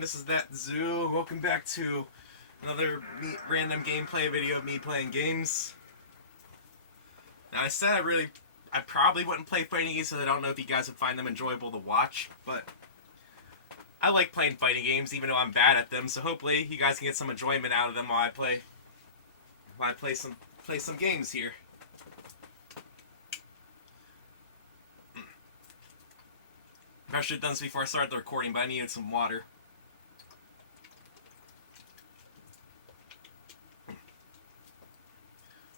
everyone, this is That Zoo. Welcome back to another random gameplay video of me playing games. Now I said I probably wouldn't play fighting games because I don't know if you guys would find them enjoyable to watch, but I like playing fighting games even though I'm bad at them, so hopefully you guys can get some enjoyment out of them while I play some games here. I should have done this before I started the recording, but I needed some water.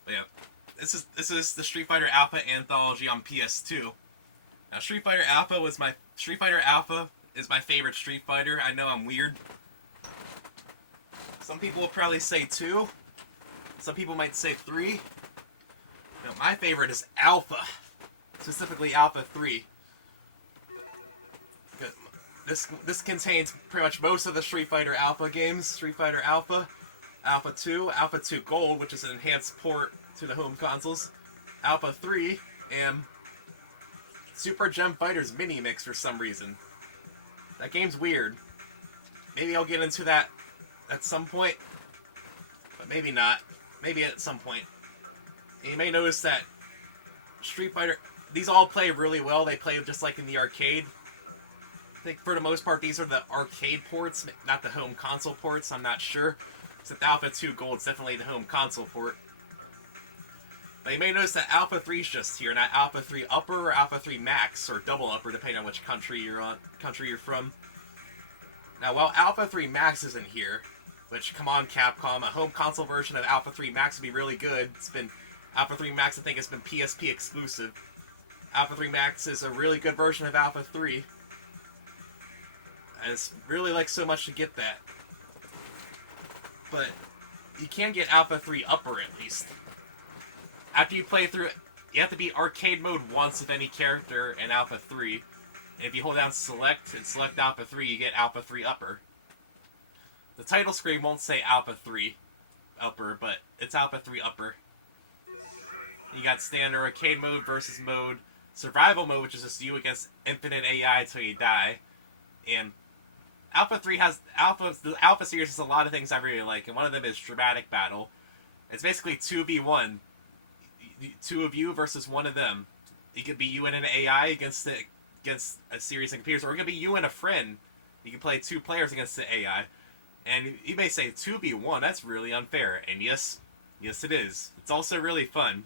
But yeah, this is the Street Fighter Alpha Anthology on PS2. Now, Street Fighter Alpha is my favorite Street Fighter. I know I'm weird. Some people will probably say 2. Some people might say 3. No, my favorite is Alpha, specifically Alpha 3. This contains pretty much most of the Street Fighter Alpha games. Street Fighter Alpha, Alpha 2, Alpha 2 Gold, which is an enhanced port to the home consoles, Alpha 3, and Super Gem Fighters Mini Mix for some reason. That game's weird. Maybe I'll get into that at some point, but maybe not. Maybe at some point. And you may notice that Street Fighter, these all play really well. They play just like in the arcade. I think for the most part these are the arcade ports, not the home console ports. I'm not sure. Except Alpha 2 Gold is definitely the home console port. But you may notice that Alpha 3 is just here, not Alpha 3 Upper or Alpha 3 Max, or Double Upper, depending on which country you're from. Now, while Alpha 3 Max isn't here, which, come on Capcom, a home console version of Alpha 3 Max would be really good. Alpha 3 Max, I think, has been PSP exclusive. Alpha 3 Max is a really good version of Alpha 3. I just really like so much to get that. But you can get Alpha 3 Upper at least. After you play through it, you have to beat arcade mode once with any character in Alpha 3. And if you hold down select and select Alpha 3, you get Alpha 3 Upper. The title screen won't say Alpha 3 Upper, but it's Alpha 3 Upper. You got standard arcade mode, versus mode, survival mode, which is just you against infinite AI until you die. And Alpha 3 the Alpha series has a lot of things I really like, and one of them is Dramatic Battle. It's basically 2v1. 2 of you versus 1 of them. It could be you and an AI against a series of computers, or it could be you and a friend. You can play 2 players against the AI. And you may say 2v1, that's really unfair. And yes it is. It's also really fun.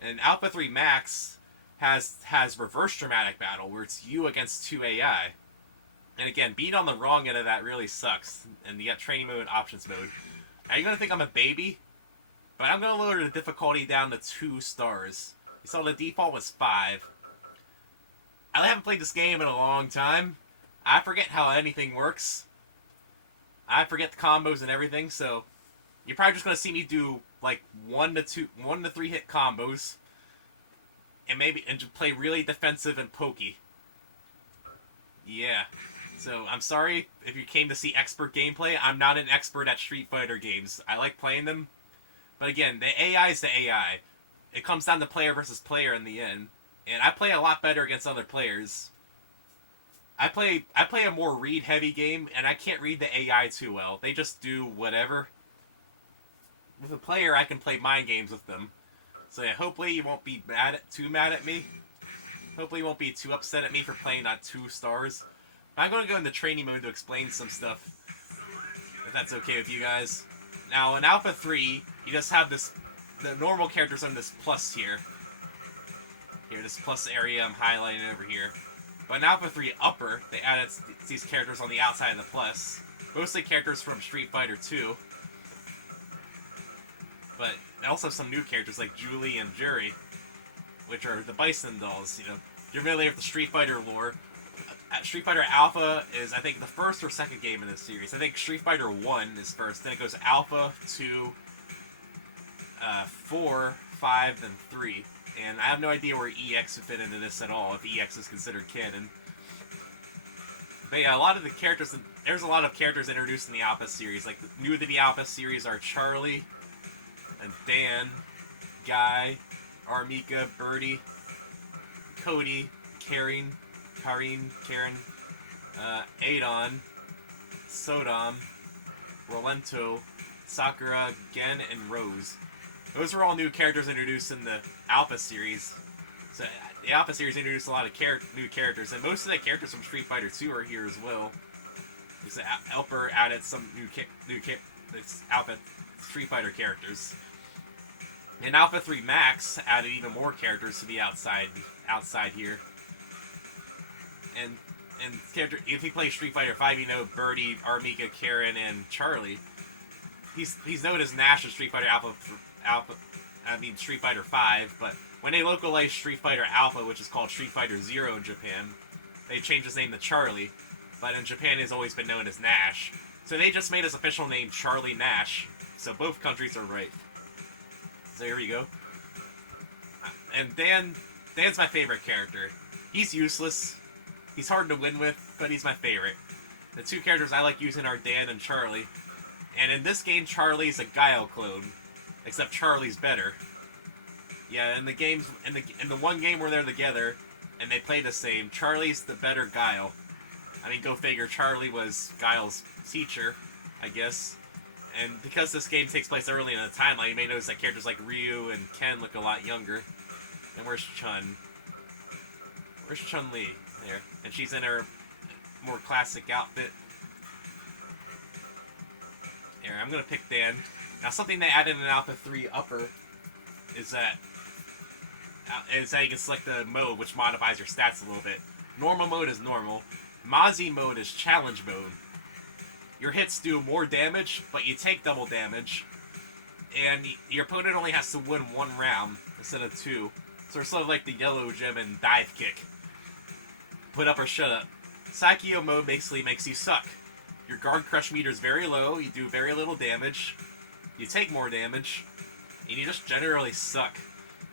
And Alpha 3 Max has reverse Dramatic Battle, where it's you against 2 AI. And again, being on the wrong end of that really sucks. And you got training mode and options mode. Now you're going to think I'm a baby, but I'm going to lower the difficulty down to 2 stars. You saw the default was 5. I haven't played this game in a long time. I forget how anything works. I forget the combos and everything, so you're probably just going to see me do like 1 to 3 hit combos. And just play really defensive and pokey. Yeah. So, I'm sorry if you came to see expert gameplay. I'm not an expert at Street Fighter games. I like playing them. But again, the AI is the AI. It comes down to player versus player in the end. And I play a lot better against other players. I play a more read-heavy game, and I can't read the AI too well. They just do whatever. With a player, I can play mind games with them. So yeah, hopefully you won't be too mad at me. Hopefully you won't be too upset at me for playing on 2 stars. I'm going to go into training mode to explain some stuff, if that's okay with you guys. Now, in Alpha 3, you just have the normal characters on this plus here. This plus area I'm highlighting over here. But in Alpha 3 Upper, they added these characters on the outside of the plus. Mostly characters from Street Fighter 2. But also some new characters like Julie and Jury, which are the Bison dolls. You know, you're familiar with the Street Fighter lore. Street Fighter Alpha is, I think, the first or second game in this series. I think Street Fighter 1 is first, then it goes Alpha, 2, 4, 5, and 3. And I have no idea where EX would fit into this at all, if EX is considered canon. But yeah, there's a lot of characters introduced in the Alpha series. Like, new to the Alpha series are Charlie, and Dan, Guy, Armika, Birdie, Cody, Karen, Adon, Sodom, Rolento, Sakura, Gen, and Rose. Those were all new characters introduced in the Alpha series. So the Alpha series introduced a lot of new characters, and most of the characters from Street Fighter 2 are here as well. Alpha added some new Alpha Street Fighter characters. And Alpha 3 Max added even more characters to be outside here. And if you play Street Fighter 5, you know Birdie, Armika, Karen, and Charlie. He's known as Nash in Street Fighter Street Fighter 5, but when they localized Street Fighter Alpha, which is called Street Fighter Zero in Japan, they changed his name to Charlie, but in Japan he's always been known as Nash. So they just made his official name Charlie Nash, so both countries are right. So here we go. And Dan's my favorite character. He's useless, he's hard to win with, but he's my favorite. The two characters I like using are Dan and Charlie. And in this game, Charlie's a Guile clone, except Charlie's better. Yeah, in the one game where they're together and they play the same, Charlie's the better Guile. I mean, go figure. Charlie was Guile's teacher, I guess. And because this game takes place early in the timeline, you may notice that characters like Ryu and Ken look a lot younger. And where's Chun? Where's Chun-Li? There, and she's in her more classic outfit. Here, I'm gonna pick Dan. Now, something they added in Alpha 3 Upper is that you can select the mode, which modifies your stats a little bit. Normal mode is normal. Mozzie mode is challenge mode. Your hits do more damage, but you take double damage. And your opponent only has to win one round instead of two. So it's sort of like the yellow gem and dive kick. Put up or shut up. Sakio mode basically makes you suck. Your guard crush meter is very low, you do very little damage, you take more damage, and you just generally suck.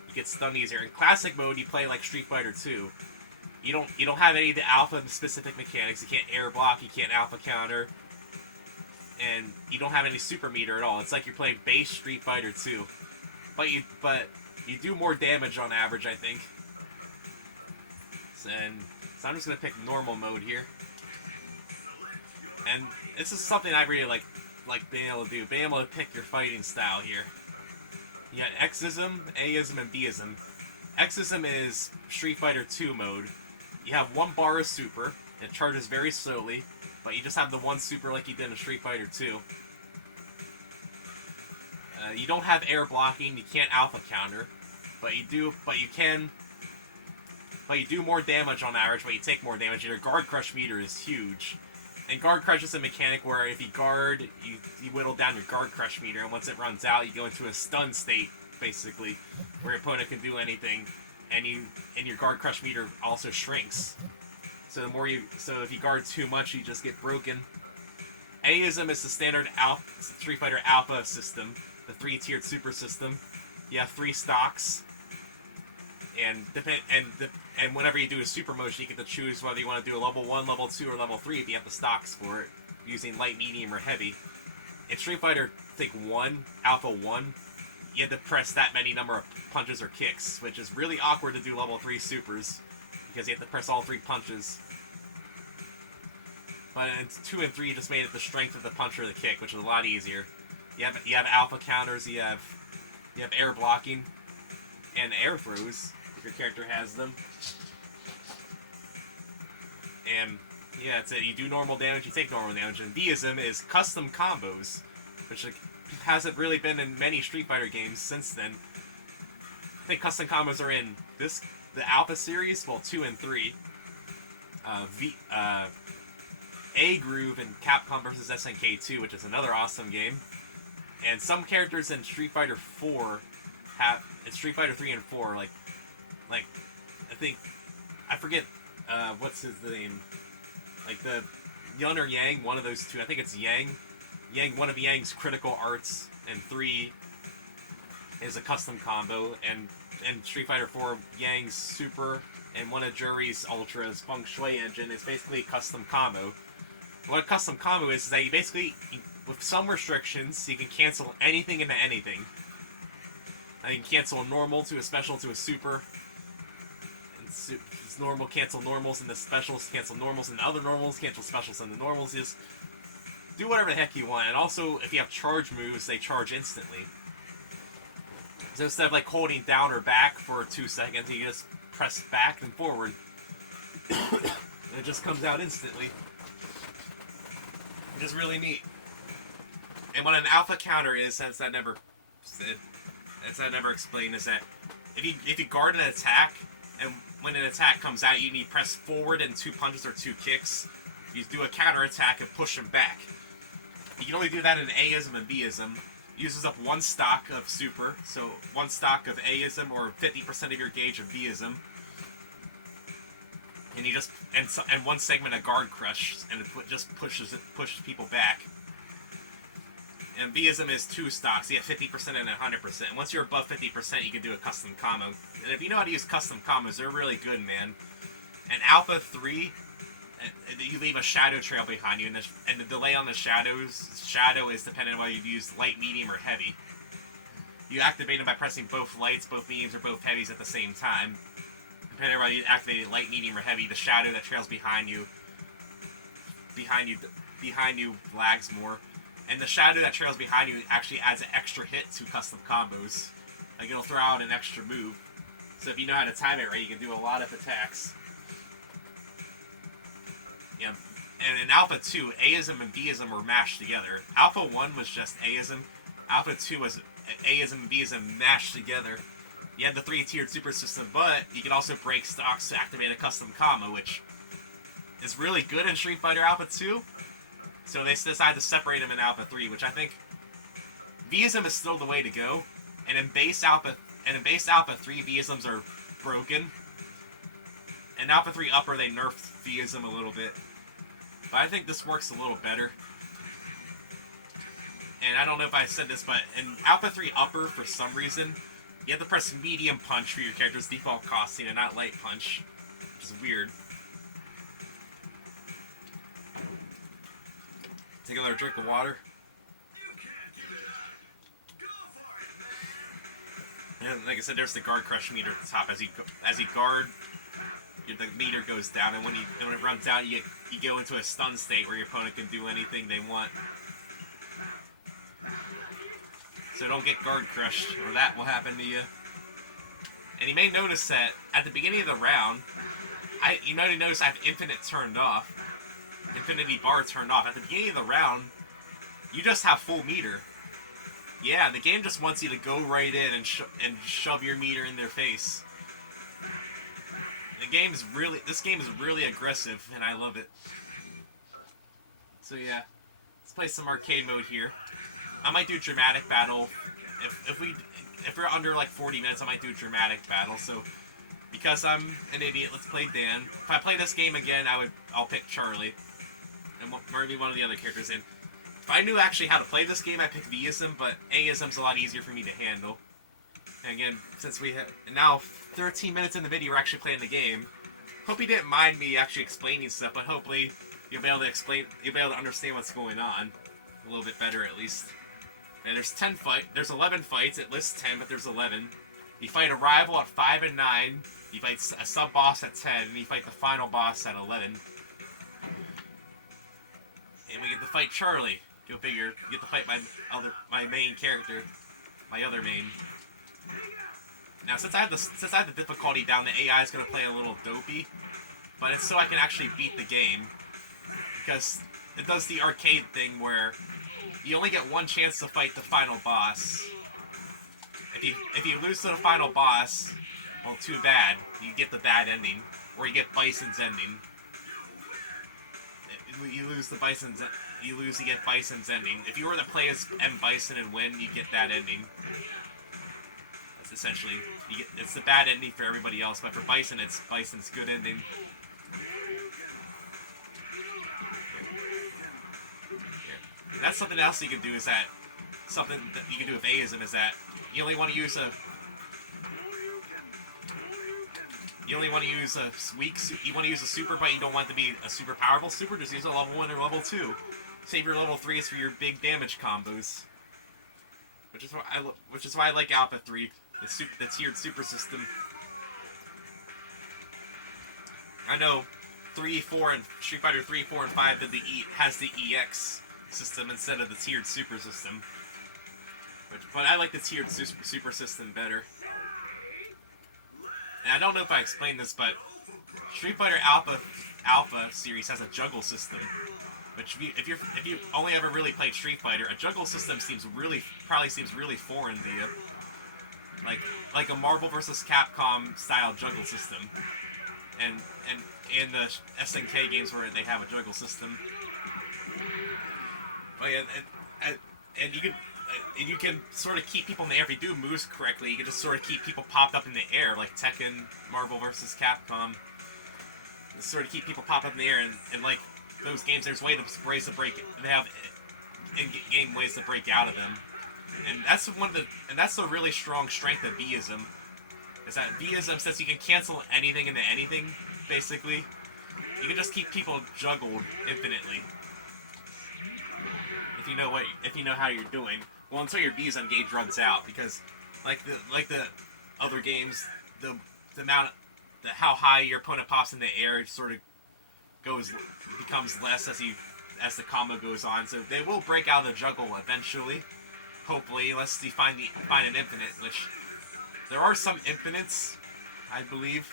You get stunned easier. In classic mode, you play like Street Fighter 2. You don't have any of the alpha specific mechanics. You can't air block, you can't alpha counter, and you don't have any super meter at all. It's like you're playing base Street Fighter 2. But you do more damage on average, I think. So I'm just gonna pick normal mode here. And this is something I really like being able to do. Being able to pick your fighting style here. You got Xism, Aism, and Bism. Xism is Street Fighter 2 mode. You have one bar of super. It charges very slowly, but you just have the one super like you did in Street Fighter 2. You don't have air blocking. You can't alpha counter, but you do more damage on average. But you take more damage. Your guard crush meter is huge. And guard crush is a mechanic where if you guard, you whittle down your guard crush meter, and once it runs out, you go into a stun state, basically, where your opponent can do anything, and your guard crush meter also shrinks. So if you guard too much, you just get broken. Aism is the standard Street Fighter Alpha system, the 3-tiered super system. You have 3 stocks, and whenever you do a super motion, you get to choose whether you want to do a level 1, level 2, or level 3 if you have the stocks for it, using light, medium, or heavy. In Street Fighter, I think 1, Alpha 1, you have to press that many number of punches or kicks, which is really awkward to do level 3 supers, because you have to press all 3 punches. But in 2 and 3, you just made it the strength of the punch or the kick, which is a lot easier. You have alpha counters, you have air blocking, and air throws, if your character has them. And yeah, that's it. You do normal damage, you take normal damage. And Deism is custom combos, which hasn't really been in many Street Fighter games since then. I think custom combos are in the Alpha series, well, 2 and 3. A-Groove and Capcom vs. SNK 2, which is another awesome game. And some characters in Street Fighter 4 in Street Fighter 3 and 4, like I forget what's his name, like the Yun or Yang, one of those two. I think it's Yang. One of Yang's critical arts, and 3 is a custom combo. And in Street Fighter 4, Yang's super and one of Juri's ultras, Feng Shui engine, is basically a custom combo. What a custom combo is that you basically, with some restrictions, you can cancel anything into anything. You can cancel a normal to a special to a super. Normal cancel normals into specials, cancel normals into other normals, cancel specials into normals. do whatever the heck you want. And also, if you have charge moves, they charge instantly. So instead of like holding down or back for 2 seconds, you just press back and forward. And it just comes out instantly. Which is really neat. And what an alpha counter is, since I never explained, is that if you guard an attack, and when an attack comes out, you need to press forward and 2 punches or 2 kicks. You do a counter attack and push them back. You can only do that in A-ism and B-ism. Uses up 1 stock of super, so 1 stock of A-ism or 50% of your gauge of B-ism. And you just and 1 segment of guard crush, and it just pushes people back. And B-ism is 2 stocks. You have 50% and 100%. And once you're above 50%, you can do a custom combo. And if you know how to use custom combos, they're really good, man. And Alpha 3, you leave a shadow trail behind you, and the delay on the shadow is dependent on whether you've used light, medium, or heavy. You activate them by pressing both lights, both mediums, or both heavies at the same time. Depending on whether you activate light, medium, or heavy, the shadow that trails behind you lags more. And the shadow that trails behind you actually adds an extra hit to custom combos. Like, it'll throw out an extra move. So if you know how to time it right, you can do a lot of attacks. Yeah. And in Alpha 2, A-ism and B-ism were mashed together. Alpha 1 was just A-ism. Alpha 2 was A-ism and B-ism mashed together. You had the 3-tiered super system, but you can also break stocks to activate a custom combo, which is really good in Street Fighter Alpha 2. So they decided to separate them in Alpha 3, which I think V-ism is still the way to go. And in base Alpha 3, V-isms are broken. In Alpha 3 Upper, they nerfed V-ism a little bit. But I think this works a little better. And I don't know if I said this, but in Alpha 3 Upper, for some reason, you have to press medium punch for your character's default costing and not light punch. Which is weird. Take another drink of water. And like I said, there's the guard crush meter at the top. As you guard, the meter goes down, and when it runs out, you go into a stun state where your opponent can do anything they want. So don't get guard crushed, or that will happen to you. And you may notice that at the beginning of the round, you might have noticed I have infinite turned off. Infinity bar turned off. At the beginning of the round, you just have full meter. Yeah, the game just wants you to go right in and shove your meter in their face. This game is really aggressive, and I love it. So yeah, let's play some arcade mode here. I might do dramatic battle. If we're under like 40 minutes, I might do dramatic battle. So because I'm an idiot, let's play Dan. If I play this game again, I'll pick Charlie. And maybe one of the other characters. And if I knew actually how to play this game, I'd pick V-ism, but A-ism's a lot easier for me to handle. And again, since we have now 13 minutes in the video, we're actually playing the game. Hope you didn't mind me actually explaining stuff, but hopefully you'll be able to understand what's going on a little bit better at least. And there's 11 fights. It lists 10, but there's 11. You fight a rival at 5 and 9. You fight a sub boss at 10, and you fight the final boss at 11. And we get to fight Charlie. Go figure. You get to fight my main character, my other main. Now, since I have the difficulty down, the AI is gonna play a little dopey, but it's so I can actually beat the game, because it does the arcade thing where you only get 1 chance to fight the final boss. If you lose to the final boss, well, too bad. You get the bad ending, or you get Bison's ending. You get Bison's ending. If you were to play as M. Bison and win, you get that ending. That's essentially, it's the bad ending for everybody else, but for Bison, it's Bison's good ending. That's something else you can do. Something that you can do with A-ism is that you only want to use a super, but you don't want it to be a super powerful super. Just use a level 1 or level 2. Save your level 3s for your big damage combos. Which is why I like Alpha 3, the tiered super system. I know 3, 4, and Street Fighter 3, 4, and 5 has the EX system instead of the tiered super system. But I like the tiered super system better. And I don't know if I explained this, but Street Fighter Alpha series has a juggle system. Which if you only ever really played Street Fighter, a juggle system probably seems really foreign to you. Like a Marvel vs. Capcom style juggle system. And in the SNK games where they have a juggle system. But yeah, and you can sort of keep people in the air if you do moves correctly. You can just sort of keep people popped up in the air, like Tekken, Marvel vs. Capcom. Just sort of keep people popped up in the air, and like those games, there's ways to break. They have in-game ways to break out of them, and that's the really strong strength of Vism. Is that Vsm, since you can cancel anything into anything, basically, you can just keep people juggled infinitely. If you know how you're doing. Well, until your Vsm gauge runs out, because like the other games, the amount how high your opponent pops in the air sort of becomes less as the combo goes on. So they will break out of the juggle eventually, hopefully, unless you find an infinite, which there are some infinites, I believe,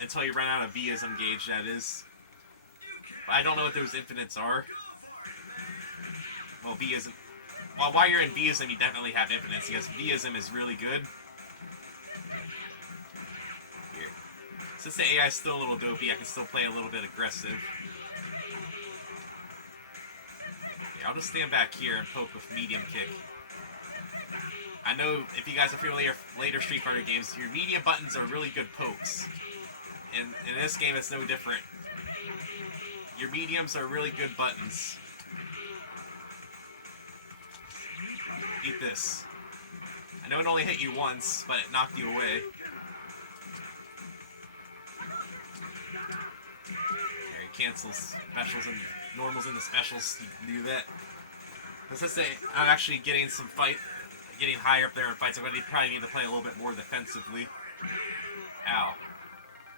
until you run out of Vsm gauge, that is. But I don't know what those infinites are. Well, Vsm. Well, while you're in Vsm, you definitely have infinites, because Vsm is really good. Here. Since the AI is still a little dopey, I can still play a little bit aggressive. Here, I'll just stand back here and poke with medium kick. I know if you guys are familiar with later Street Fighter games, your medium buttons are really good pokes. And in this game, it's no different. Your mediums are really good buttons. Eat this. I know it only hit you once, but it knocked you away. There, it cancels specials and normals into specials. You can do that. Let's say I'm actually getting higher up there in fights. I'm going to probably need to play a little bit more defensively. Ow.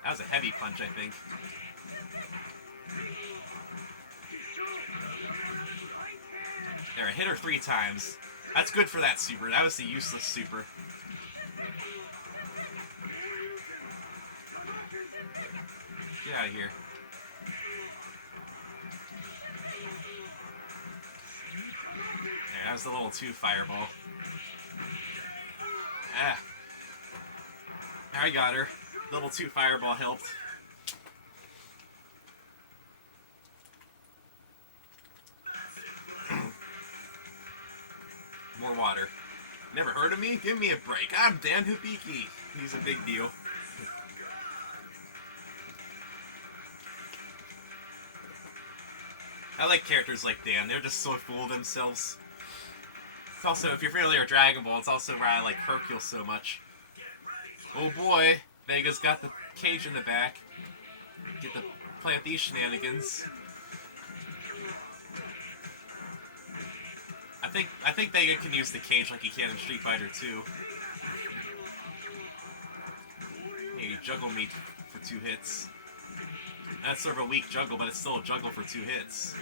That was a heavy punch, I think. There, I hit her 3 times. That's good for that super. That was the useless super. Get out of here. There, that was the level 2 fireball. Ah. I got her. Level 2 fireball helped. More water. Never heard of me? Give me a break. I'm Dan Hibiki. He's a big deal. I like characters like Dan. They're just so full of themselves. It's also, if you're familiar with Dragon Ball, it's also why I like Hercule so much. Oh boy, Vega's got the cage in the back. Get to play with these shenanigans. I think Vega can use the cage like he can in Street Fighter 2. Yeah, you juggle me for 2 hits. That's sort of a weak juggle, but it's still a juggle for 2 hits.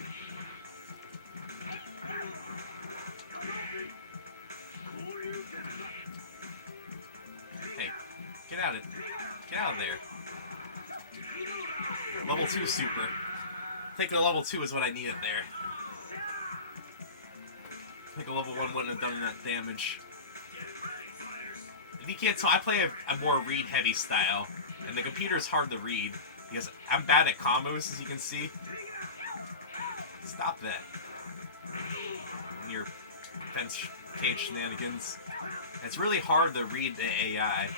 Hey, get out of there. Level 2 super. Taking a level 2 is what I needed there. I think a level 1 wouldn't have done that damage. If you can't tell, I play a more read-heavy style, and the computer's hard to read, because I'm bad at combos, as you can see. Stop that. And your fence cage shenanigans. It's really hard to read the AI.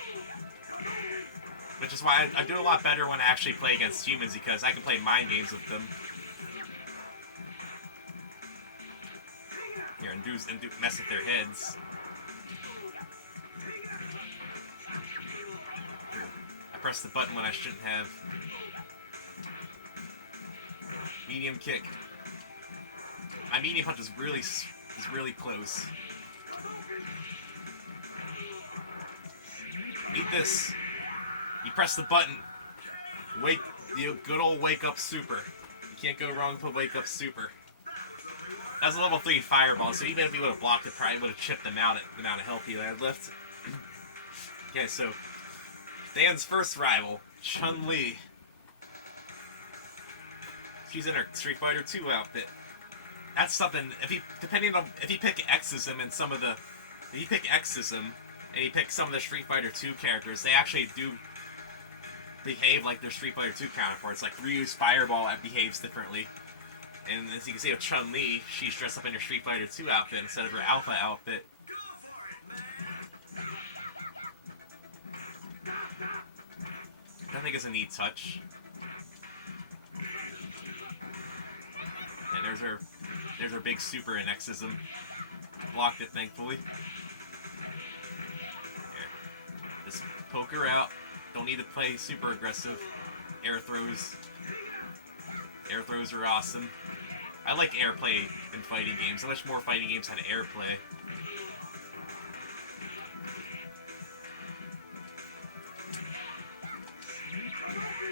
Which is why I do a lot better when I actually play against humans, because I can play mind games with them. Here, and mess with their heads. I pressed the button when I shouldn't have. Medium kick. My medium punch is really close. Eat this. You press the button. Good old wake up super. You can't go wrong with a wake up super. That was a level 3 fireball, so even if he would have blocked it, probably would have chipped him out at the amount of health he had left. Okay, so Dan's first rival, Chun-Li. She's in her Street Fighter 2 outfit. That's something. If you pick Exism and if you pick Exism and you pick some of the Street Fighter 2 characters, they actually do behave like their Street Fighter 2 counterparts. Like Ryu's Fireball behaves differently. And as you can see with Chun-Li, she's dressed up in her Street Fighter 2 outfit instead of her Alpha outfit. I think it's a neat touch. And there's her big super in Exism. Blocked it, thankfully. Here. Just poke her out. Don't need to play super aggressive. Air throws. Air throws are awesome. I like airplay in fighting games. I wish more fighting games had airplay.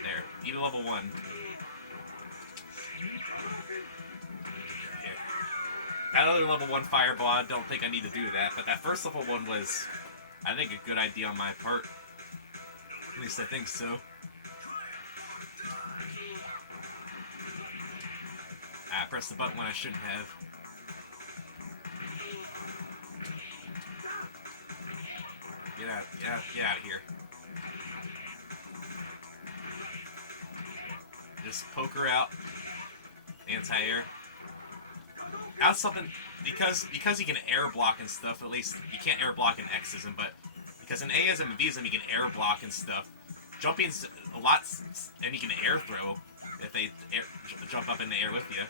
There. Even level 1. Here. That other level 1 fireball, I don't think I need to do that. But that first level 1 was, I think, a good idea on my part. At least I think so. I pressed the button when I shouldn't have. Get out of here. Just poke her out. Anti-air. That's something, because you can air block and stuff, at least, you can't air block in Xism, but because in Aism and Vism you can air block and stuff. Jumping's a lot, and you can air throw if they jump up in the air with you.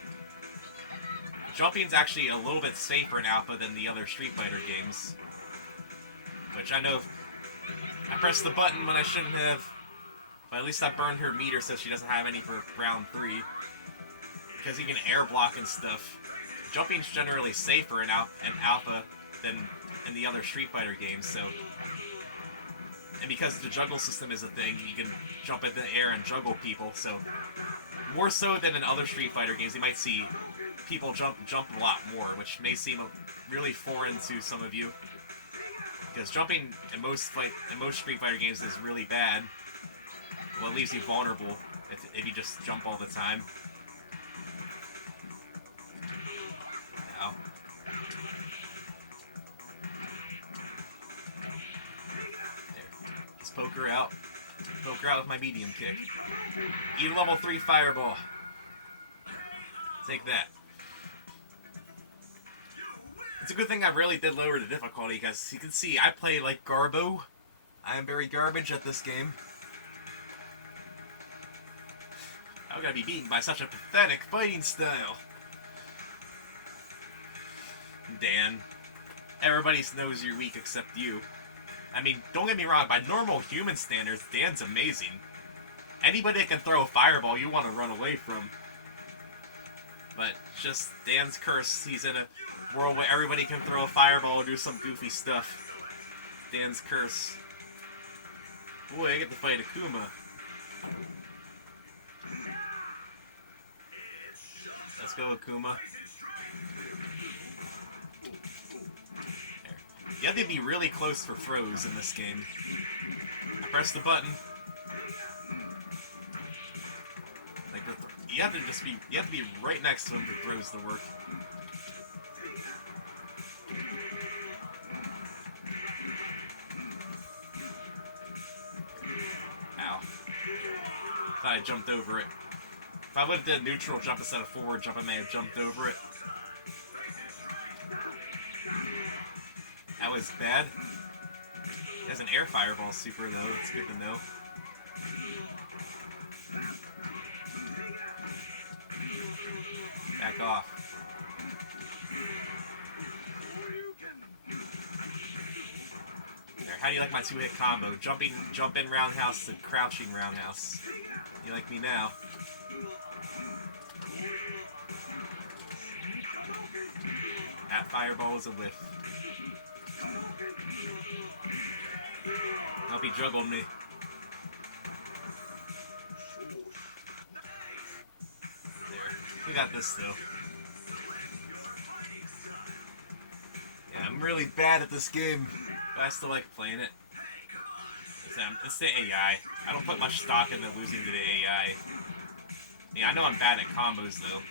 Jumping's actually a little bit safer in Alpha than the other Street Fighter games. Which I know I pressed the button when I shouldn't have. But at least I burned her meter so she doesn't have any for round 3. Because you can air block and stuff. Jumping's generally safer in Alpha than in the other Street Fighter games, so. And because the juggle system is a thing, you can jump in the air and juggle people, so. More so than in other Street Fighter games, you might see people jump a lot more, which may seem really foreign to some of you. Because jumping in most Street Fighter games is really bad. Well, it leaves you vulnerable if you just jump all the time. Ow. There. Just poke her out. Poke her out with my medium kick. Eat a level 3 fireball. Take that. It's a good thing I really did lower the difficulty, because you can see I play like Garbo. I am very garbage at this game. I'm gonna be beaten by such a pathetic fighting style. Dan. Everybody knows you're weak except you. I mean, don't get me wrong, by normal human standards, Dan's amazing. Anybody that can throw a fireball, you want to run away from. But just Dan's curse. He's in a world where everybody can throw a fireball or do some goofy stuff. Dan's curse. Boy, I get to fight Akuma. Let's go, Akuma. There. You have to be really close for throws in this game. Press the button. Like you have to be right next to him for throws to work. Ow. Thought I jumped over it. If I would have did a neutral jump instead of forward jump, I may have jumped over it. That was bad. He has an air fireball super though, it's good to know. Back off. There, how do you like my 2-hit combo? Jump in roundhouse to crouching roundhouse. You like me now? That fireball is a whiff. Hope he juggled me. There. We got this though. really bad at this game, but I still like playing it. It's the AI. I don't put much stock into losing to the AI. Yeah, I know I'm bad at combos, though.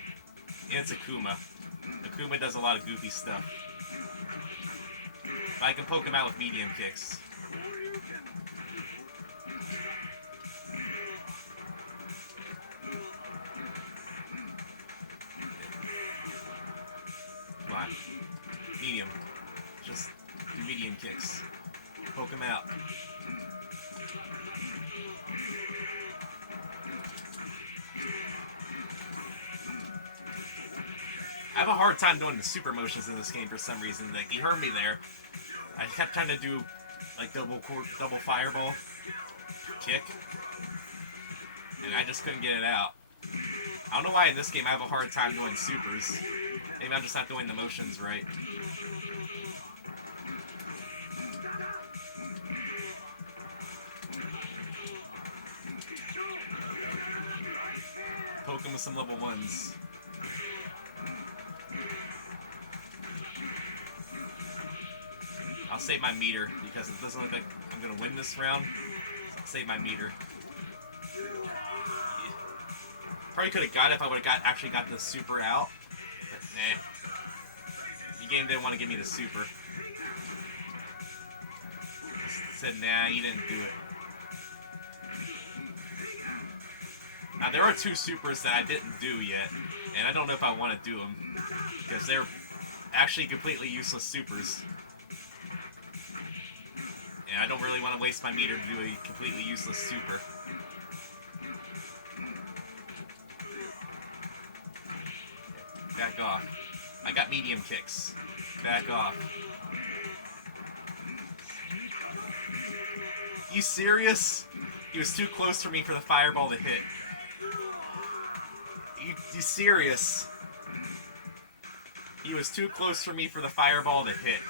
And it's Akuma. Akuma does a lot of goofy stuff. But I can poke him out with medium kicks. Come on. Medium. Just do medium kicks. Poke him out. I have a hard time doing the super motions in this game for some reason. Like, you heard me there. I kept trying to do, like, double fireball kick. And I just couldn't get it out. I don't know why in this game I have a hard time doing supers. Maybe I'm just not doing the motions right. Poke him with some level 1s. I'll save my meter because it doesn't look like I'm gonna win this round. So I'll save my meter. Yeah. Probably could have got it if I would have actually got the super out. But nah. The game didn't want to give me the super. It said, nah, you didn't do it. Now there are 2 supers that I didn't do yet, and I don't know if I want to do them because they're actually completely useless supers. And I don't really want to waste my meter to do a completely useless super. Back off. I got medium kicks. Back off. You serious? He was too close for me for the fireball to hit. You serious? He was too close for me for the fireball to hit.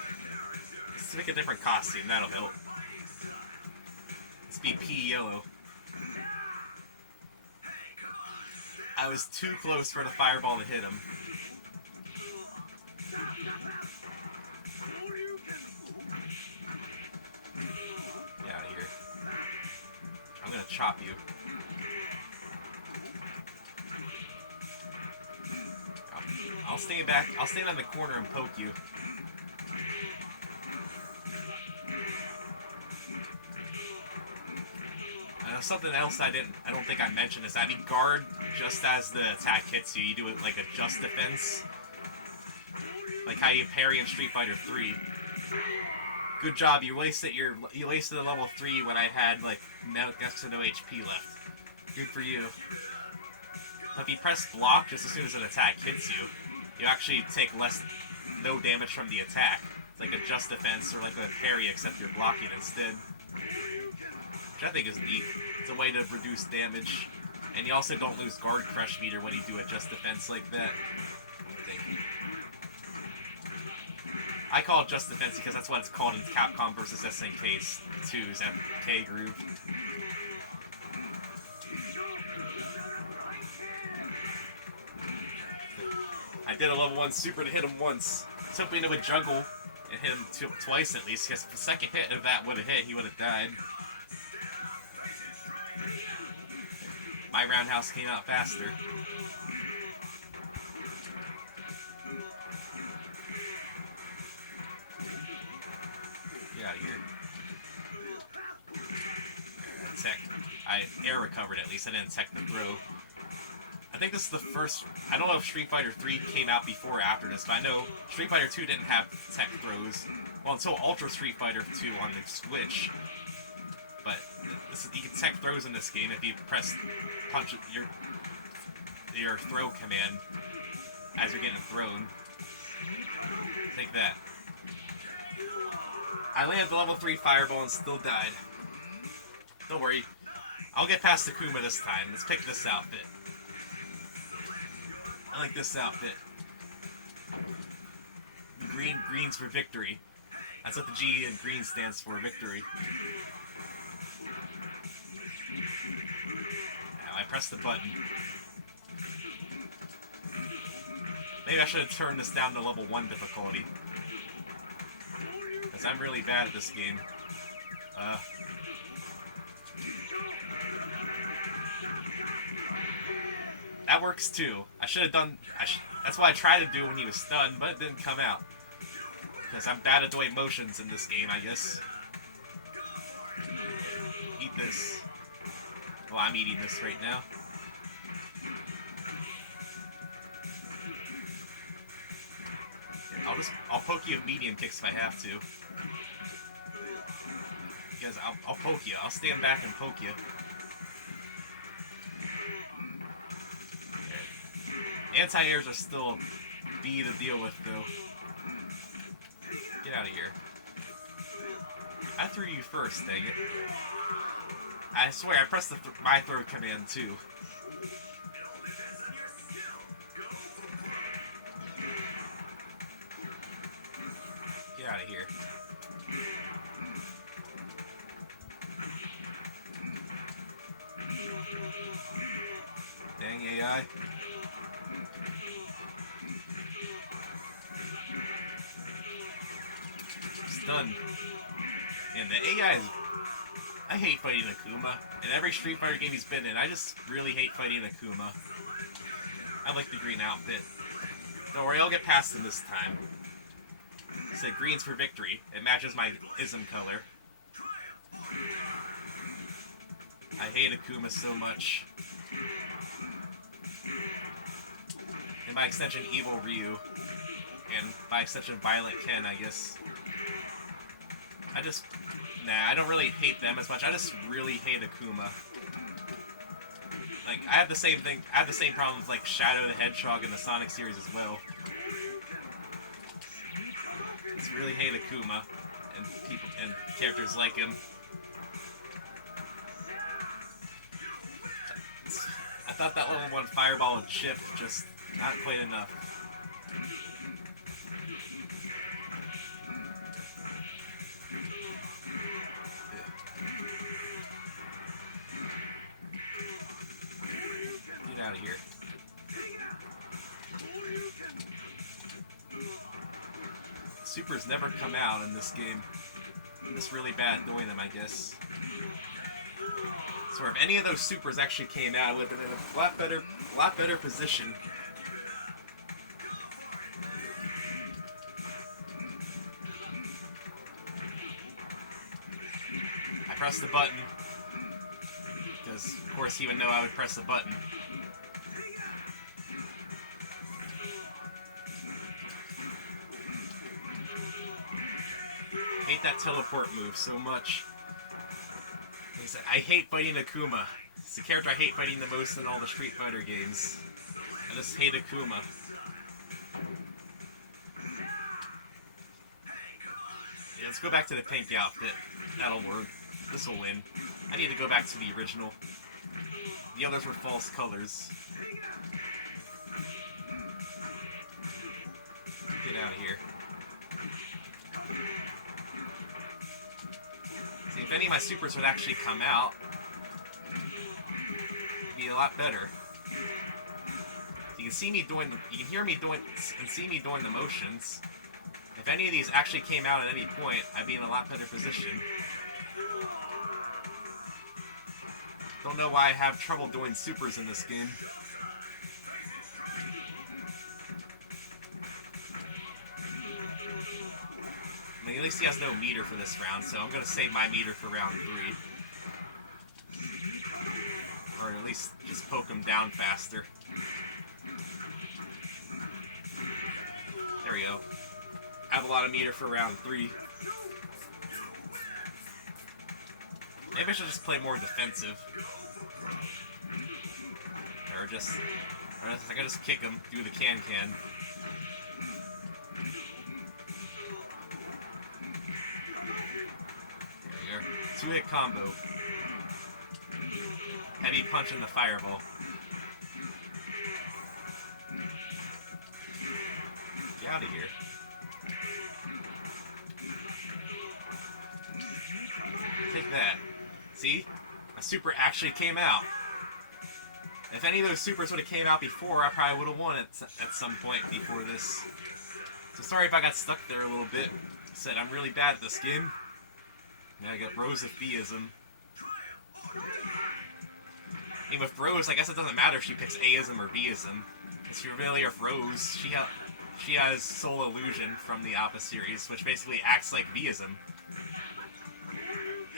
Let's pick a different costume, that'll help. Let's be pea yellow. I was too close for the fireball to hit him. Get out of here. I'm gonna chop you. I'll stay back. I'll stand on the corner and poke you. Something else I don't think I mentioned is that you guard just as the attack hits you. You do it like a just defense, like how you parry in Street Fighter 3. Good job. You wasted a level 3 when I had like next to no HP left. Good for you. But if you press block just as soon as an attack hits you, you actually take no damage from the attack. It's like a just defense or like a parry, except you're blocking instead. Which I think is neat. It's a way to reduce damage. And you also don't lose guard crush meter when you do a just defense like that. I call it just defense because that's what it's called in Capcom vs. SNK 2's FK Groove. I did a level 1 super to hit him once. I was hoping it would juggle and hit him twice at least, because the second hit of that would have hit, he would have died. My roundhouse came out faster. Get out of here. Tech. I air recovered at least. I didn't tech the throw. I think this is the first... I don't know if Street Fighter 3 came out before or after this, but I know Street Fighter 2 didn't have tech throws. Well, until Ultra Street Fighter 2 on the Switch. But you can tech throws in this game if you press punch your throw command as you're getting thrown. Take that. I landed the level 3 fireball and still died. Don't worry. I'll get past Akuma this time. Let's pick this outfit. I like this outfit. The green's for victory. That's what the G in green stands for, victory. Now I pressed the button. Maybe I should have turned this down to level 1 difficulty. because I'm really bad at this game. That works too. I should have done... that's what I tried to do when he was stunned, but it didn't come out. Because I'm bad at doing motions in this game, I guess. Eat this. Well, I'm eating this right now. I'll poke you with medium kicks if I have to. Because I'll poke you. I'll stand back and poke you. Anti-airs are still B to deal with, though. Get out of here. I threw you first, dang it. I swear, I pressed my throw command, too. Get out of here. Dang AI. Stunned. And the AI is... I hate fighting Akuma. In every Street Fighter game he's been in, I just really hate fighting Akuma. I like the green outfit. Don't worry, I'll get past him this time. It said green's for victory. It matches my ism color. I hate Akuma so much. And by extension, Evil Ryu. And by extension, Violent Ken, I guess. I don't really hate them as much. I just really hate Akuma. Like, I have the same thing. I have the same problems like Shadow the Hedgehog in the Sonic series as well. I just really hate Akuma and people and characters like him. I thought that level 1 Fireball and Chip just not quite enough. Out of here. Supers never come out in this game. I'm just really bad at doing them, I guess. So if any of those supers actually came out, I would have been in a lot better position. I pressed the button. Because, of course, he would know I would press the button. I hate that teleport move so much. Like I said, I hate fighting Akuma. It's the character I hate fighting the most in all the Street Fighter games. I just hate Akuma. Yeah, let's go back to the pink outfit. That'll work. This'll win. I need to go back to the original. The others were false colors. Get out of here. See, if any of my supers would actually come out, it'd be a lot better. You can see me doing, you can hear me doing, and see me doing the motions. If any of these actually came out at any point, I'd be in a lot better position. Don't know why I have trouble doing supers in this game. I mean, at least he has no meter for this round, so I'm going to save my meter for round 3. Or at least just poke him down faster. There we go. I have a lot of meter for round 3. Maybe I should just play more defensive. Or I can just kick him, do the can-can. There we go. 2-hit combo. Heavy punch in the fireball. Get out of here. Take that. See? A super actually came out. If any of those supers would have came out before, I probably would have won at some point before this. So sorry if I got stuck there a little bit. said, I'm really bad at this game. Now I got Rose with B'ism. I mean, with Rose, I guess it doesn't matter if she picks Aism or B'ism. If you're familiar with Rose, she has Soul Illusion from the Alpha series, which basically acts like B'ism.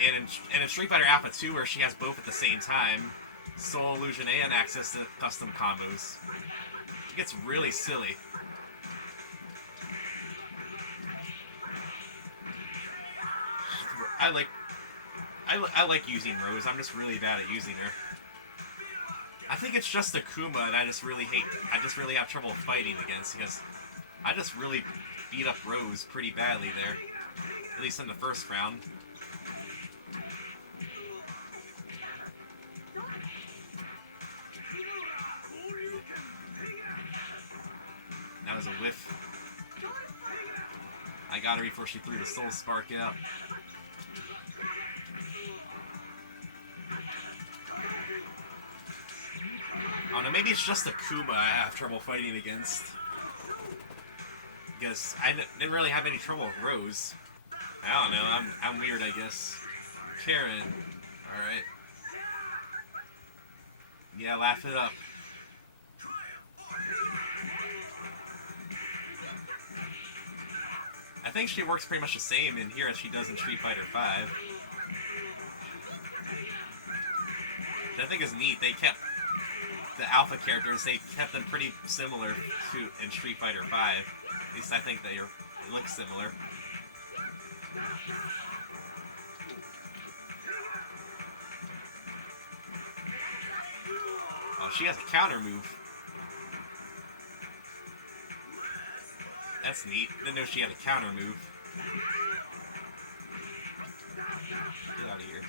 And in Street Fighter Alpha 2, where she has both at the same time, Soul Illusion and access to custom combos, it gets really silly. I like using Rose. I'm just really bad at using her. I think it's just Akuma that I just really hate. I just really have trouble fighting against because I just really beat up Rose pretty badly there. At least in the first round. That was a whiff. I got her before she threw the Soul Spark out. I don't know, maybe it's just Akuma I have trouble fighting against. Because I didn't really have any trouble with Rose. I don't know, I'm weird, I guess. Karen. Alright. Yeah, laugh it up. I think she works pretty much the same in here as she does in Street Fighter V. Which I think is neat. They kept the Alpha characters, they kept them pretty similar to in Street Fighter V. At least I think they look similar. Oh, she has a counter move. That's neat. Didn't know she had a counter move. Get out of here.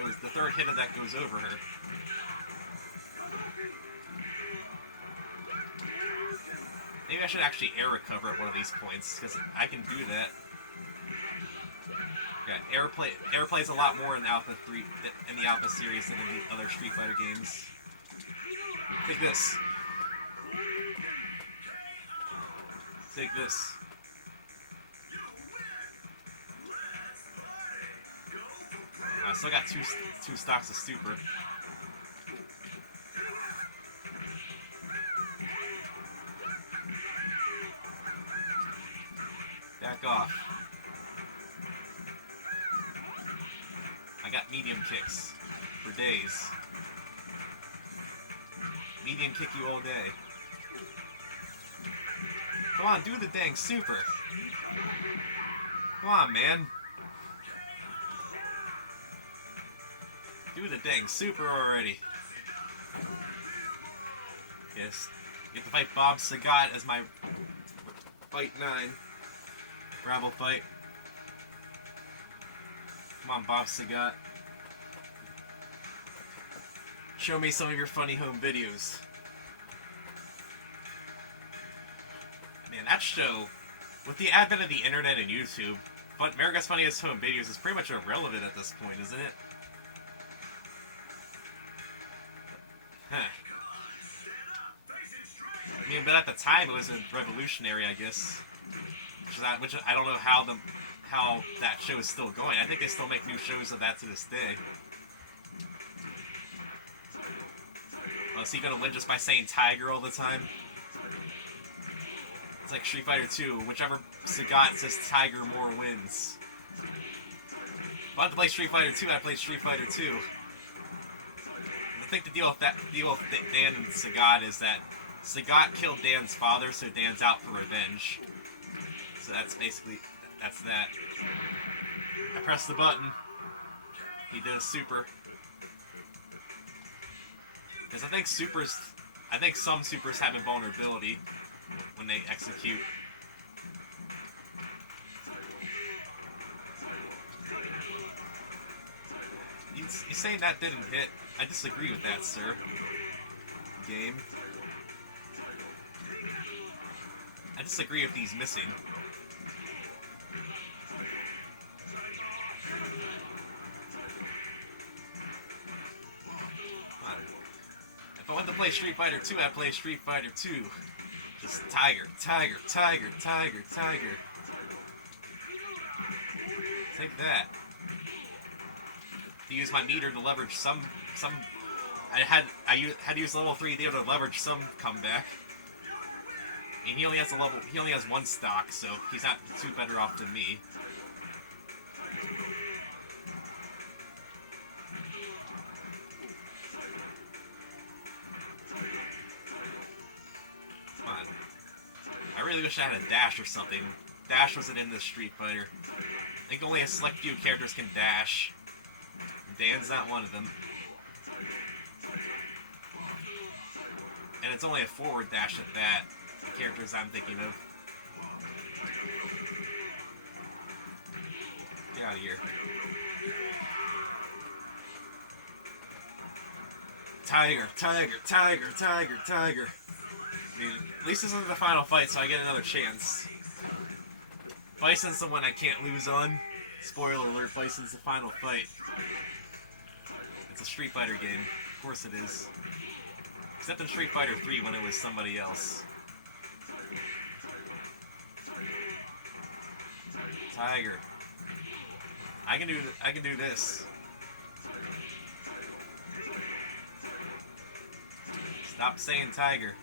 It was the third hit of that goes over her. Maybe I should actually air recover at one of these points, because I can do that. Yeah, air plays a lot more in Alpha 3 in the Alpha series than in the other Street Fighter games. Take this. Take this. I still got two stocks of Super. Back off. I got medium kicks for days. Medium kick you all day. Come on, do the dang super. Come on, man. Do the dang super already. Yes. You have to fight Bob Sagat as my fight 9. Gravel fight. Come on, Bob Sagat. Show me some of your funny home videos. Man, that show, with the advent of the internet and YouTube, but America's Funniest Home Videos is pretty much irrelevant at this point, isn't it? Huh. I mean, but at the time it was revolutionary, I guess. Which I don't know how that show is still going. I think they still make new shows of that to this day. Oh, is he gonna win just by saying Tiger all the time? It's like Street Fighter 2. Whichever Sagat says Tiger more wins. If I had to play Street Fighter 2, I'd play Street Fighter 2. I think the deal with Dan and Sagat is that Sagat killed Dan's father, so Dan's out for revenge. So that's basically, that's that. I pressed the button. He did a super. Because I think some supers have invulnerability when they execute. You saying that didn't hit? I disagree with that, sir. Game. I disagree if he's missing. If I wanted to play Street Fighter 2, I'd play Street Fighter 2. Just Tiger, Tiger, Tiger, Tiger, Tiger. Take that. To use my meter to leverage some. I had to use level 3 to be able to leverage some comeback. And he only has one stock, so he's not too better off than me. Come on. I really wish I had a dash or something. Dash wasn't in this Street Fighter. I think only a select few characters can dash. Dan's not one of them. And it's only a forward dash at that. The characters I'm thinking of. Get out of here. Tiger, tiger, tiger, tiger, tiger. Dude, at least this isn't the final fight, so I get another chance. Bison's the one I can't lose on. Spoiler alert, Bison's the final fight. It's a Street Fighter game. Of course it is. Except in Street Fighter 3 when it was somebody else. Tiger. I can do this. Stop saying tiger.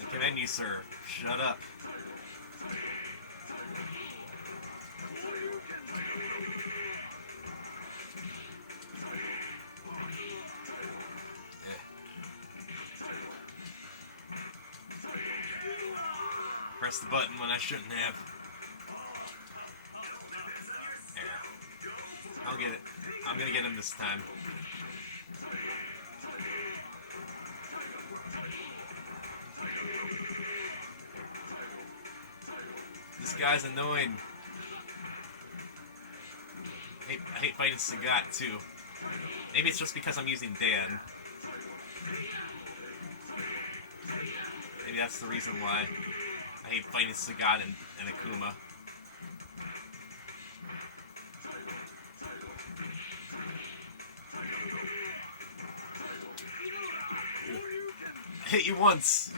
I commend you, sir. Shut up. Press the button when I shouldn't have. There. I'll get it. I'm gonna get him this time. This guy's annoying. I hate fighting Sagat too. Maybe it's just because I'm using Dan. Maybe that's the reason why. I hate fighting Sagat and Akuma. I hit you once.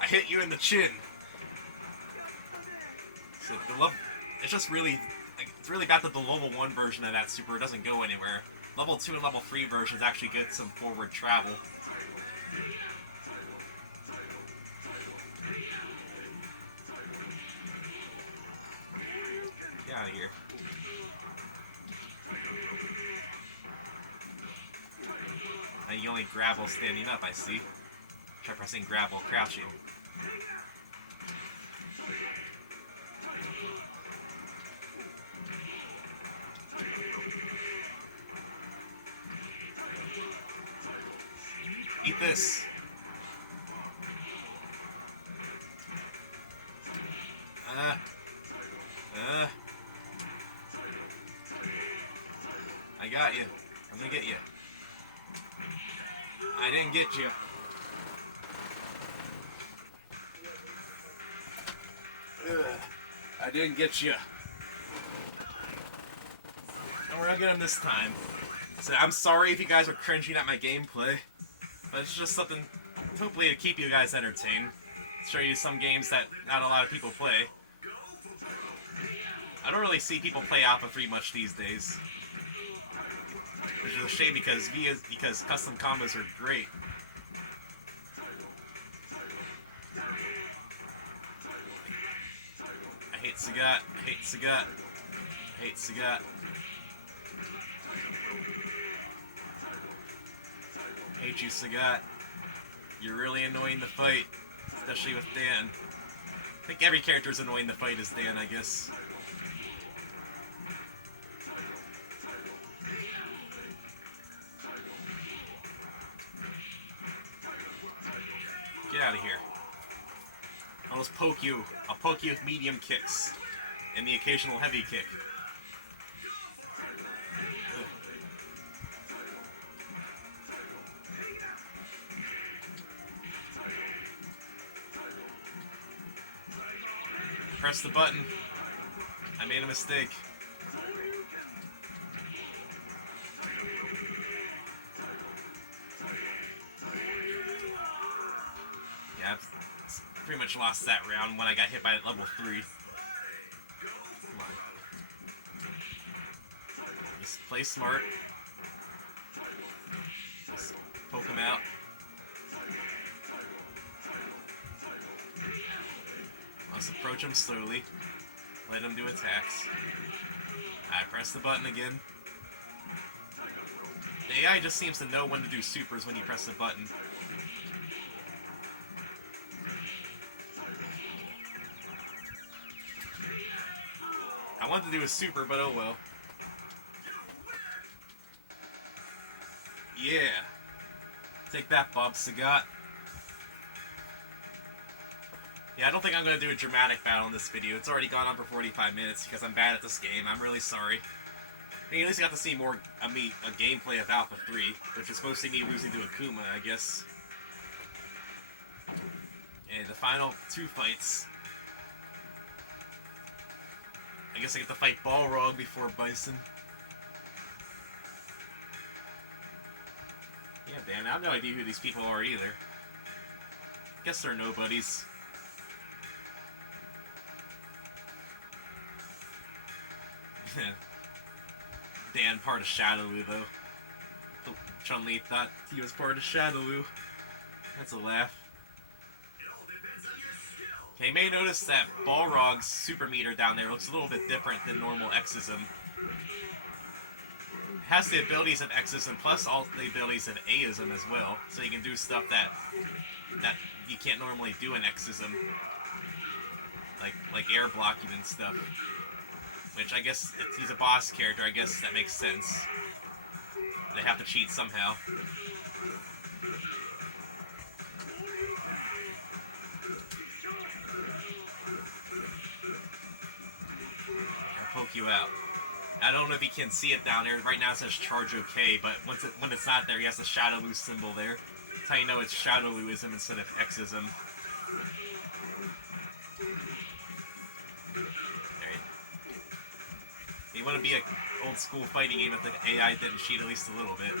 I hit you in the chin. So it's really bad that the level 1 version of that super doesn't go anywhere. Level 2 and level 3 versions actually get some forward travel. Get out of here. And you only grab while standing up, I see. Try pressing grab while crouching. Eat this. I got you. I'm gonna get you. I didn't get you. I didn't get you. And we're gonna get him this time. So I'm sorry if you guys are cringing at my gameplay, but it's just something, hopefully, to keep you guys entertained. Show you some games that not a lot of people play. I don't really see people play Alpha 3 much these days. Which is a shame because custom combos are great. I hate Sagat. I hate Sagat. I hate Sagat. I hate you, Sagat. You're really annoying to fight, especially with Dan. I think every character is annoying to fight as Dan, I guess. Get out of here. I'll just poke you. I'll poke you with medium kicks. And the occasional heavy kick. Press the button. I made a mistake. Yeah, I've pretty much lost that round when I got hit by level 3. play smart. Just poke him out. Let's approach him slowly. Let him do attacks. I press the button again. The AI just seems to know when to do supers when you press the button. I wanted to do a super, but oh well. Yeah. Take that, Bob Sagat. Yeah, I don't think I'm going to do a dramatic battle in this video. It's already gone on for 45 minutes because I'm bad at this game. I'm really sorry. I mean, at least you got to see more of me, a gameplay of Alpha 3, which is mostly me losing to Akuma, I guess. And the final 2 fights. I guess I get to fight Balrog before Bison. Yeah, Dan, I have no idea who these people are either. Guess they're nobodies. Dan, part of Shadowloo, though. Chun-Li thought he was part of Shadowloo. That's a laugh. Okay, you may notice that Balrog's super meter down there looks a little bit different than normal Exism. It has the abilities of Exism plus all the abilities of Aism as well, so you can do stuff that you can't normally do in Exism, like air blocking and stuff. Which I guess, if he's a boss character, I guess that makes sense. They have to cheat somehow. I'll poke you out. I don't know if you can see it down there. Right now it says charge OK, but when it's not there, he has the Shadowloo symbol there. That's how you know it's Shadowlooism instead of Exism. You want to be an old school fighting game if the AI didn't cheat at least a little bit.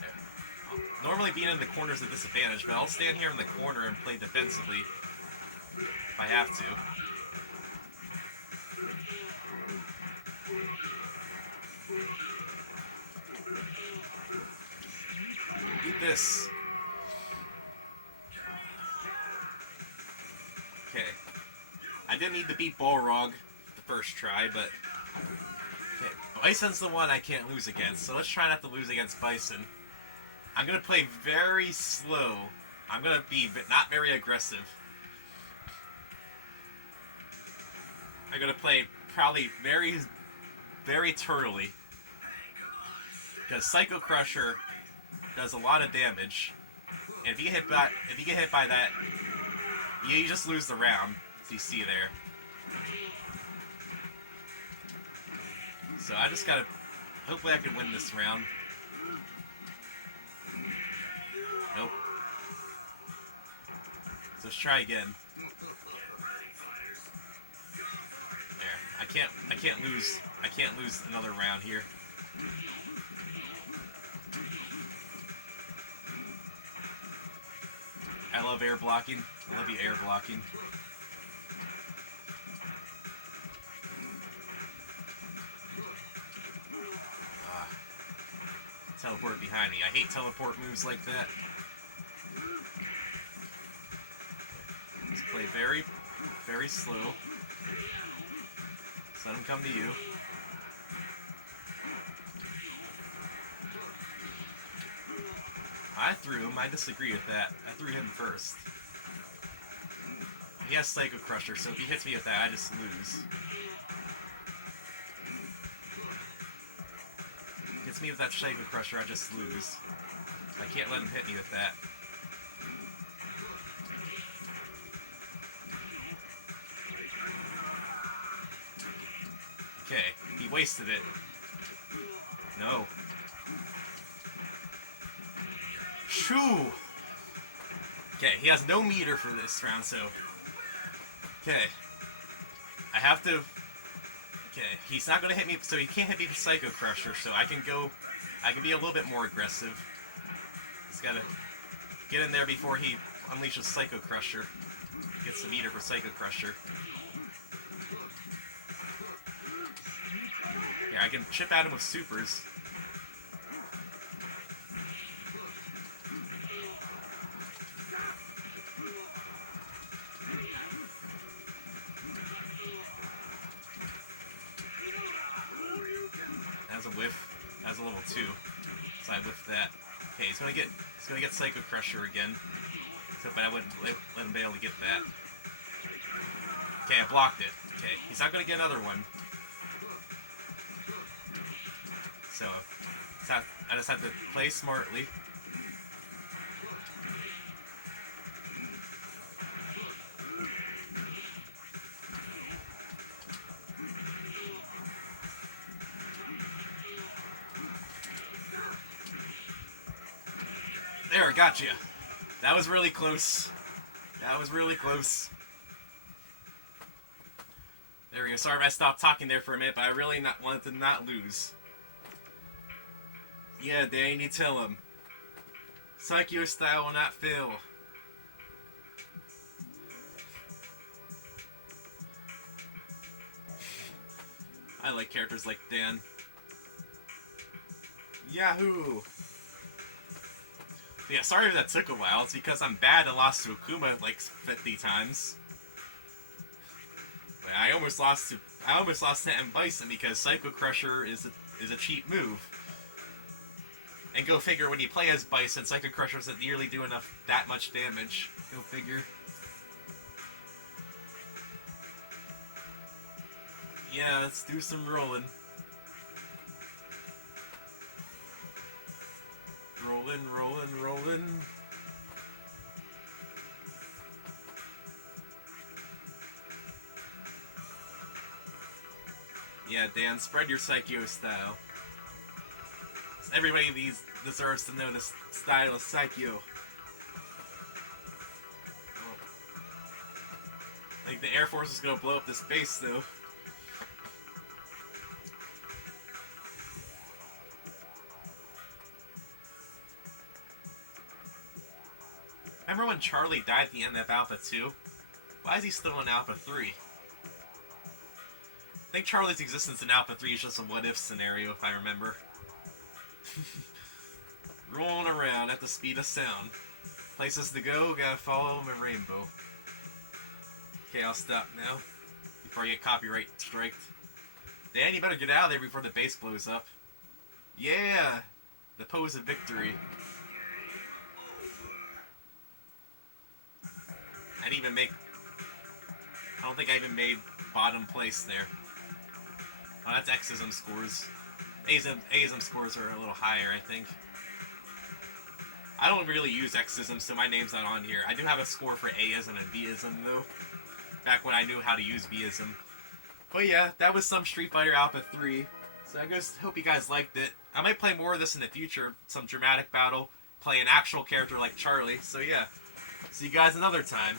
Yeah. Normally being in the corner is a disadvantage, but I'll stand here in the corner and play defensively if I have to. Beat this. Okay. I didn't need to beat Balrog the first try, but... Okay, Bison's the one I can't lose against, so let's try not to lose against Bison. I'm gonna play very slow. I'm gonna be not very aggressive. I'm gonna play probably very, very turtly. Because Psycho Crusher does a lot of damage. And if you get hit by that, you just lose the round, as you see there. So I just gotta... Hopefully I can win this round. Nope. So let's try again. There. I can't lose another round here. I love air blocking. I love you air blocking. Teleport behind me. I hate teleport moves like that. Let's play very, very slow. Just let him come to you. I threw him. I disagree with that. I threw him first. He has Psycho Crusher, so if he hits me with that, I just lose. Hits me with that Psycho Crusher, I just lose. I can't let him hit me with that. Okay, he wasted it. No. Shoo! Okay, he has no meter for this round, so... Okay. I have to... Okay, he's not gonna hit me, so he can't hit me with Psycho Crusher, so I can be a little bit more aggressive. Just gotta get in there before he unleashes Psycho Crusher. Get some meter for Psycho Crusher. Yeah, I can chip at him with supers. That's a whiff. That's a level 2. So I whiffed that. Okay, he's gonna get Psycho Crusher again. Except I wouldn't let him be able to get that. Okay, I blocked it. Okay, he's not gonna get another one. So I just have to play smartly. There, gotcha. That was really close. That was really close. There we go. Sorry if I stopped talking there for a minute, but I really wanted to not lose. Yeah, Dane, you tell him. Psycho style will not fail. I like characters like Dan. Yahoo! Yeah, sorry if that took a while. It's because I'm bad and lost to Akuma like 50 times. But I almost lost to M. Bison because Psycho Crusher is a cheap move. And go figure, when you play as Bison, Psycho Crusher doesn't nearly do that much damage. Go figure. Yeah, let's do some rolling. Rolling. Yeah, Dan, spread your Psycho style. Everybody deserves to know the style of Psycho. Oh. I think the Air Force is gonna blow up this base, though. Remember when Charlie died at the end of Alpha 2? Why is he still in Alpha 3? I think Charlie's existence in Alpha 3 is just a what-if scenario, if I remember. Rolling around at the speed of sound. Places to go, gotta follow my rainbow. Okay, I'll stop now. Before I get copyright striked. Dan, you better get out of there before the base blows up. Yeah! The pose of victory. I don't think I even made bottom place there. Oh, that's Xism scores. Aism scores are a little higher, I think. I don't really use Xism, so my name's not on here. I do have a score for Aism and Bism, though. Back when I knew how to use Bism. But yeah, that was some Street Fighter Alpha 3. So I just hope you guys liked it. I might play more of this in the future. Some dramatic battle. Play an actual character like Charlie. So yeah. See you guys another time.